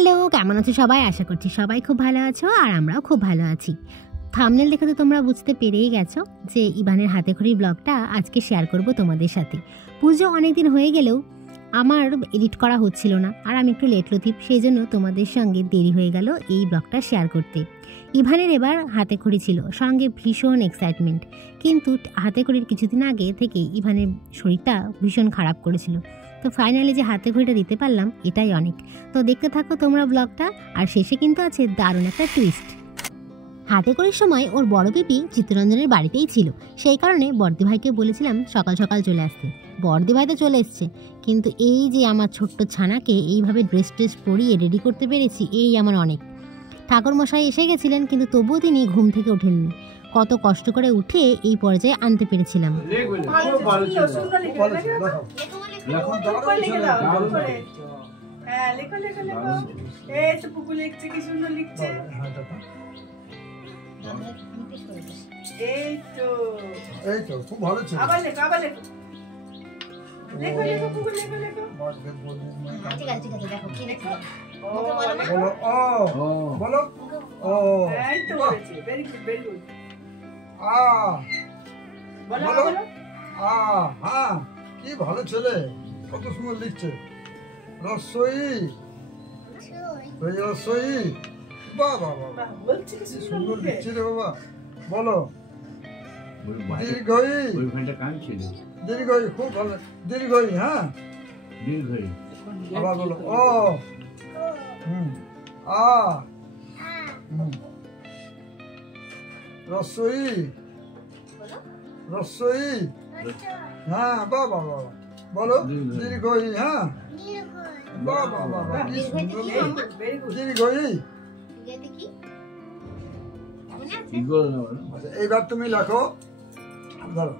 Hello, কেমন আছো সবাই? আশা করছি সবাই খুব ভালো আছো আর আমরাও খুব ভালো আছি। থাম্বনেল দেখে তো তোমরা বুঝতে পেরেই গেছো যে ইভানের হাতেখড়ি ব্লগটা আজকে শেয়ার করব তোমাদের সাথে। পুজো অনেক দিন হয়ে গেলেও আমার এডিট করা হচ্ছিল না, আর আমি একটু লেট লতিফ, সেই জন্য তোমাদের সঙ্গে দেরি হয়ে গেল এই ব্লগটা শেয়ার করতে। ইভানের এবার হাতেখড়ি ছিল, সঙ্গে ভীষণ এক্সাইটমেন্ট, কিন্তু হাতেখড়ির কিছুদিন আগে থেকে ইভানের শরীরটা ভীষণ খারাপ করেছিল। তো ফাইনালি যে হাতেখড়িটা দিতে পারলাম এটাই অনেক। তো দেখতে থাকো তোমরা ব্লগটা, আর শেষে কিন্তু আছে দারুণ একটা টুইস্ট। হাতেখড়ির সময় ওর বড় পিপি চিত্তরঞ্জনের বাড়িতেই ছিল, সেই কারণে বর্দি ভাইকে বলেছিলাম সকাল সকাল চলে আসতে। বর্দি ভাই তো চলে এসছে, কিন্তু এই যে আমার ছোট্ট ছানাকে এইভাবে ড্রেস পরিয়ে রেডি করতে পেরেছি, এই আমার অনেক। ঠাকুরমশাই এসে গেছিলেন, কিন্তু তবুও তিনি ঘুম থেকে ওঠেননি। কত কষ্ট করে উঠে এই পর্যায়ে আনতে পেরেছিলাম। খুব ভালো ছিল। আবার লেখো, আবার লেখো, লেখো লেখো পুকুর লেখো লেখো। ঠিক আছে দেখো কি লেখো। বলো ও, বলো ও, এই তো বলেছি, ভেরি গুড ভেরি গুড। বলো বলো হ্যাঁ, কি ভালো ছেলে, কত সুন্দর লিখছে। রসই রসই, বাহ বাহ বাহ, বলছি কি সুন্দর লিখছে রে বাবা। বলো দীর্ঘই, দীর্ঘই, খুব ভালো, দীর্ঘই, হ্যাঁ দীর্ঘই। আবার বলো ও, আ, রসই রসই, হ্যাঁ বাহ বাহ বাহ, বলো দীর্ঘই, হ্যাঁ বাহ বাহ বাহ, কি সুন্দর, দীর্ঘই। আচ্ছা এইবার তুমি লেখো, ধরো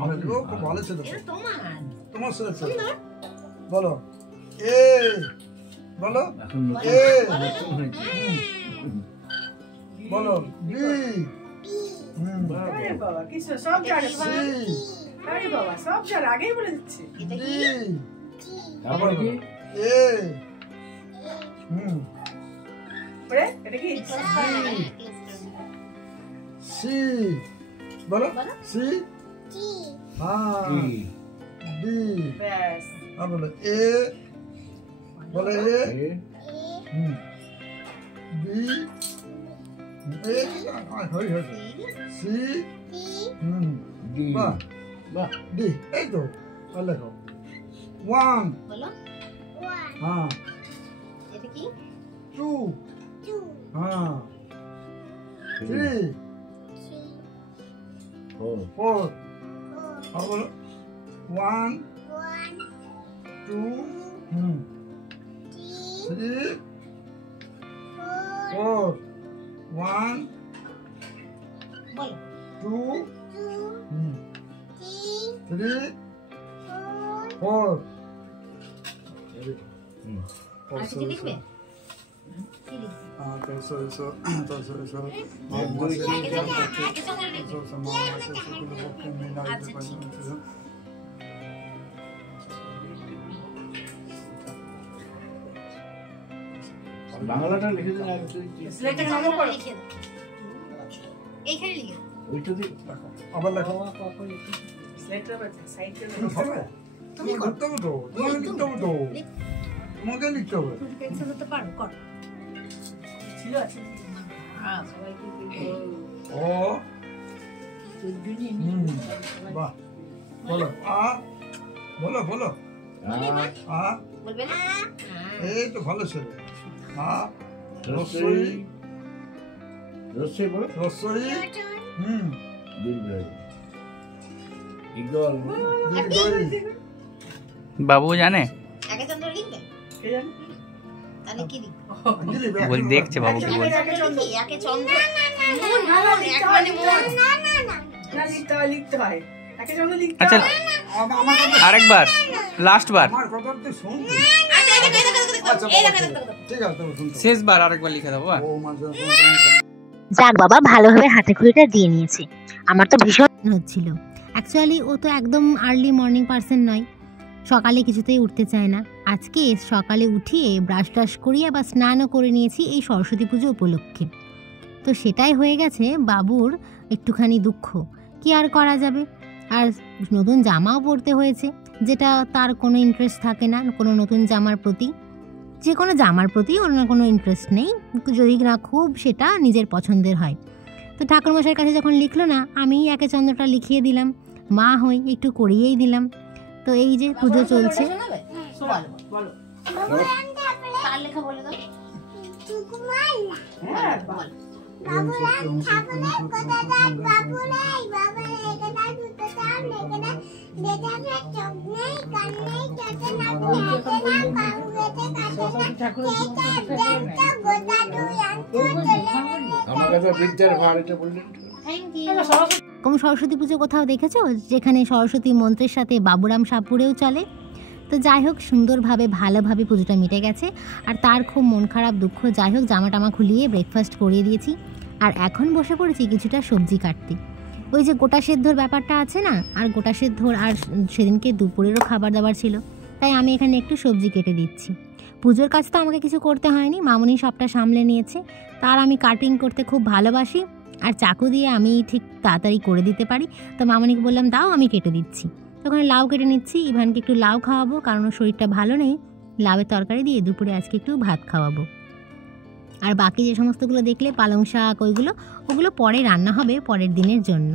আমি লিখবো, খুব ভালো ছিল তোমার ছেলে। বলো এ, বলো এ, বলো বি, আরে বাবা কি সব জানে। সি, আরে বাবা সব জানে, আগেই বলে দিচ্ছি। ডি, তারপরে কি? এ, পরে এটা কি? সি, বলো সি, হ্যাঁ ডি, ব্যাস। আর বলো এ, বলো এ, বি, এ, হয়ে হয়েছে, সি, বাহ বাহ, ডি, এই তো, আর লেখো ওয়ান, হ্যাঁ টু, হ্যাঁ থ্রি, ফোর, আর বলো one, two, three, four, one, two, three, four. বাংলাটা লিখে দিন, সিলেক্টটা নামও করো। এইখানে লিখে ওইটা দিয়ে আবার লেখো। সিলেক্টটা বাজে সাইডে তুমি হবে, তুমি লিখতে হবে তো, তোমাকে লিখতে হবে তো, তোমাকে লিখতে হবে। তুমি পেন্সিল হতে পারো, কর। ছিল আছে। হ্যাঁ সবাইকে ও, বাহ, বলো আ, বলো বলো আ, বলবে না? এই তো ভালো ছেলে। আ, রসই, রসই বলো, রসই, দীর্ঘই, ইগল, দীর্ঘই। বাবু জানে, আগে চন্দ্র লিখবে, কে জানে? তাহলে কি লিখবে? বল দেখছে বাবুকে বল। আগে চন্দ্র, না লিখতে হয়। একে চন্দ্র লিখতে আচ্ছা হয়। আরেকবার, লাস্ট বার, আমার কথা তো শুন। আচ্ছা ঠিক আছে, তবে শুনতে হবে। শেষবার আরেকবার লিখে দেবো। ও মাঝে যাক বাবা, ভালোভাবে হাতেখড়িটা দিয়ে নিয়েছে। আমার তো ভীষণ হচ্ছিল। অ্যাকচুয়ালি ও তো একদম আর্লি মর্নিং পার্সন নয়, সকালে কিছুতেই উঠতে চায় না, আজকে সকালে উঠিয়ে ব্রাশ টাশ করিয়ে বা স্নানও করে নিয়েছি এই সরস্বতী পুজো উপলক্ষে। তো সেটাই হয়ে গেছে বাবুর একটুখানি দুঃখ, কি আর করা যাবে। আর নতুন জামাও পরতে হয়েছে, যেটা তার কোনো ইন্টারেস্ট থাকে না কোনো নতুন জামার প্রতি, যে কোনো জামার প্রতি ওর না কোনো ইন্টারেস্ট নেই, যদি না খুব সেটা নিজের পছন্দের হয়। তো ঠাকুরমশাইয়ের কাছে যখন লিখলো না, আমি একে চন্দ্রটা লিখিয়ে দিলাম, মা হই একটু করিয়েই দিলাম। তো এই যে পুজো চলছে। সরস্বতী পুজো কোথাও দেখেছো যেখানে সরস্বতী মন্ত্রের সাথে বাবুরাম সাপুরেও চলে? তো যাই হোক, সুন্দরভাবে ভালোভাবে পুজোটা মিটে গেছে। আর তার খুব মন খারাপ দুঃখ, যাই হোক জামা টামা খুলিয়ে ব্রেকফাস্ট করিয়ে দিয়েছি। আর এখন বসে পড়েছি কিছুটা সবজি কাটতে। ওই যে গোটা সেদ্ধর ব্যাপারটা আছে না, আর গোটা সেদ্ধর আর সেদিনকে দুপুরেরও খাবার দাবার ছিল, তাই আমি এখানে একটু সবজি কেটে দিচ্ছি। পুজোর কাজ তো আমাকে কিছু করতে হয়নি, মামুনি সবটা সামলে নিয়েছে। তার আমি কাটিং করতে খুব ভালোবাসি, আর চাকু দিয়ে আমি ঠিক তাড়াতাড়ি করে দিতে পারি। তো মামুনিকে বললাম দাও, আমি কেটে দিচ্ছি। তখন লাউ কেটে নিচ্ছি, ইভানকে একটু লাউ খাওয়াবো, কারণ ওর শরীরটা ভালো নেই। লাউয়ের তরকারি দিয়ে দুপুরে আজকে একটু ভাত খাওয়াবো। আর বাকি যে সমস্তগুলো দেখলে পালং শাক ওগুলো পরে রান্না হবে পরের দিনের জন্য।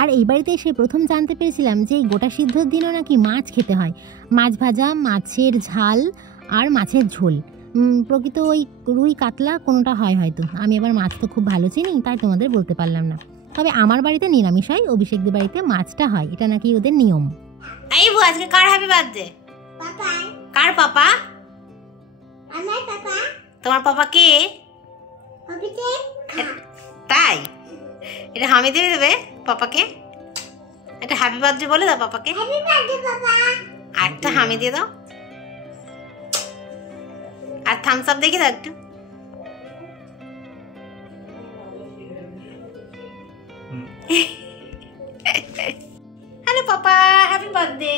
আর এই বাড়িতে এসে প্রথম জানতে পেরেছিলাম যে এই গোটা সিদ্ধর দিনও নাকি মাছ খেতে হয়, মাছ ভাজা, মাছের ঝাল আর মাছের ঝোল। প্রকৃত ওই রুই কাতলা কোনোটা হয় হয়তো, আমি আবার মাছ তো খুব ভালো চিনি, তাই তোমাদের বলতে পারলাম না। তবে আমার বাড়িতে নিরামিষ হয়, অভিষেকদের বাড়িতে মাছটা হয়, এটা নাকি ওদের নিয়ম। এই বউ, আজকে কার হ্যাপি বার্থডে? কার পাপা? আমার পাপা। তোমার পাপা কে? তাই এটা হামি দিয়ে দেবে পাপাকে, এটা হ্যাপি বার্থডে বলে দাও পাপাকে। একটা হামি দিয়ে দাও, আর থামস আপ দেখে দাও একটু। Hello papa, happy birthday.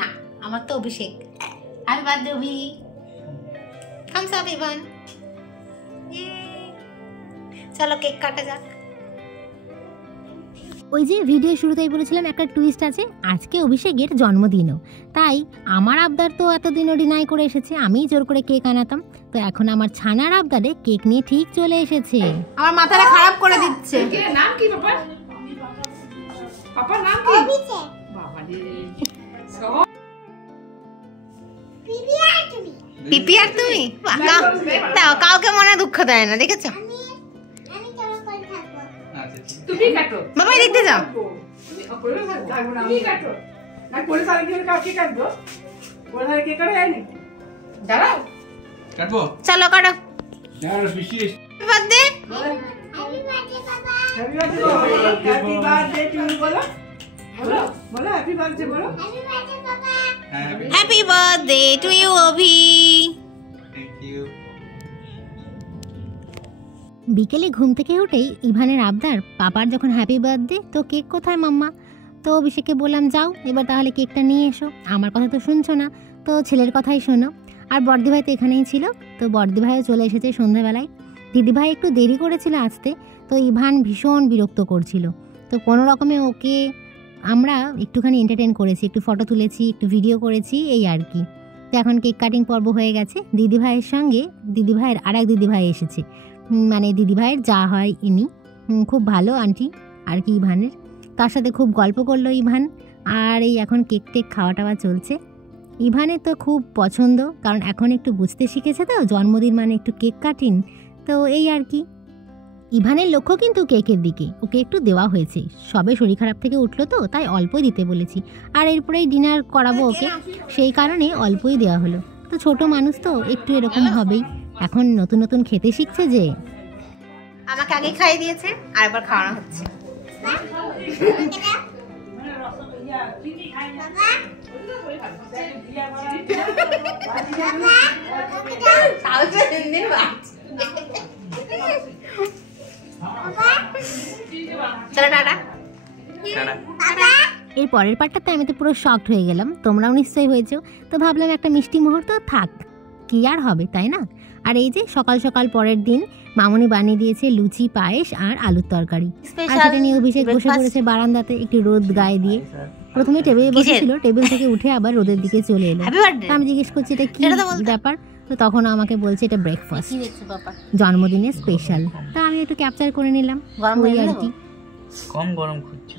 না, আমার তো Abhishek. Happy birthday Abhi. Thumbs up Ivan. চলো কেক কাটা যাক। ওই যে ভিডিও শুরুতেই বলেছিলাম একটা টুইস্ট আছে, আজকে অভিষেকের জন্মদিনও, তাই আমার আবদার তো এতদিনও ডিনাই করে এসেছে, আমিই জোর করে কেক আনাতাম। তো এখন আমার ছানার আবদারে কেক নিয়ে ঠিক চলে এসেছে। আমার মাথাটা খারাপ করে দিচ্ছে। নাম কি পাপার? পাপার নাম কি? বাবা রে, পিপি আর তুমি দাও, কাউকে মনে দুঃখ দেয় না, দেখেছো? তুমি কাটো বাবা, দেখতে যাও। তুমি কাটো না, পরে সারা দিন কাকে কাটবো? পরে সারা কে কাটে যায়নি, দাঁড়াও কাটবো। চলো কাটো। বিশেষ happy birthday. Happy birthday to you. বলো বলো বলো, হ্যাপি বার্থডে বলো। Happy birthday to you Abhi. Thank you. বিকেলে ঘুম থেকে উঠেই ইভানের আবদার, পাপার যখন হ্যাপি বার্থডে তো কেক কোথায় মাম্মা? তো অভিষেককে বললাম যাও এবার তাহলে কেকটা নিয়ে এসো, আমার কথা তো শুনছো না, তো ছেলের কথাই শোনো। আর বর্দিভাই তো এখানেই ছিল, তো বর্দিভাইও চলে এসেছে সন্ধ্যাবেলায়। দিদিভাই একটু দেরি করেছিল আসতে, তো ইভান ভীষণ বিরক্ত করছিল। তো কোনো রকমে ওকে আমরা একটুখানি এন্টারটেন করেছি, একটু ফটো তুলেছি, একটু ভিডিও করেছি, এই আর কি। তো এখন কেক কাটিং পর্ব হয়ে গেছে। দিদিভাইয়ের সঙ্গে দিদিভাইয়ের আর এক দিদিভাই এসেছে, মানে দিদিভাইয়ের যা হয় ইনি, খুব ভালো আন্টি আর কি ইভানের। তার সাথে খুব গল্প করলো ইভান। আর এই এখন কেক টেক খাওয়া টাওয়া চলছে। ইভানের তো খুব পছন্দ, কারণ এখন একটু বুঝতে শিখেছে, তো জন্মদিন মানে একটু কেক কাটিং, তো এই আর কি। ইভানের লক্ষ্য কিন্তু কেকের দিকে, ওকে একটু দেওয়া হয়েছে, সবে শরীর খারাপ থেকে উঠলো তো তাই অল্পই দিতে বলেছি। আর এরপরেই ডিনার করাবো ওকে, সেই কারণে অল্পই দেওয়া হলো। তো ছোট মানুষ তো একটু এরকম হবেই, এখন নতুন নতুন খেতে শিখছে যে। আমাকে আগে খাইয়ে দিয়েছে আর একবার খাওয়ানো হচ্ছে। চলো টাটা। এর পরের পার্টটাতে আমি তো পুরো শকড হয়ে গেলাম, তোমরাও নিশ্চয়ই হয়েছো। তো ভাবলাম একটা মিষ্টি মুহূর্ত থাক, কি আর হবে তাই না। আর এই যে সকাল সকাল পরের দিন মামনি বানিয়ে দিয়েছে লুচি, পায়েস আর আলুর তরকারি। আর সেটা নিয়ে অভিষেক বসে পড়েছে বারান্দাতে একটু রোদ গায়ে দিয়ে। প্রথমে টেবিলে বসেছিল, টেবিল থেকে উঠে আবার রোদের দিকে চলে এলো। আমি জিজ্ঞেস করছি এটা কি ব্যাপার, তো তখন আমাকে বলছে এটা ব্রেকফাস্ট, জন্মদিনের স্পেশাল। তা আমি একটু ক্যাপচার করে নিলাম, ওই আর কি। কম গরম করছে।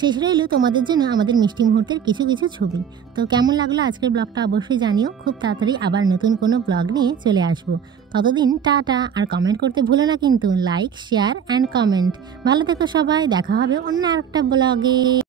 শেষ রইল তোমাদের জন্য আমাদের মিষ্টি মুহূর্তের কিছু কিছু ছবি। তো কেমন লাগলো আজকের ব্লগটা অবশ্যই জানিও। খুব তাড়াতাড়ি আবার নতুন কোনো ব্লগ নিয়ে চলে আসবো। ততদিন টাটা, আর কমেন্ট করতে ভুলো না কিন্তু, লাইক, শেয়ার অ্যান্ড কমেন্ট। ভালো থেকো সবাই, দেখা হবে অন্য একটা ব্লগে।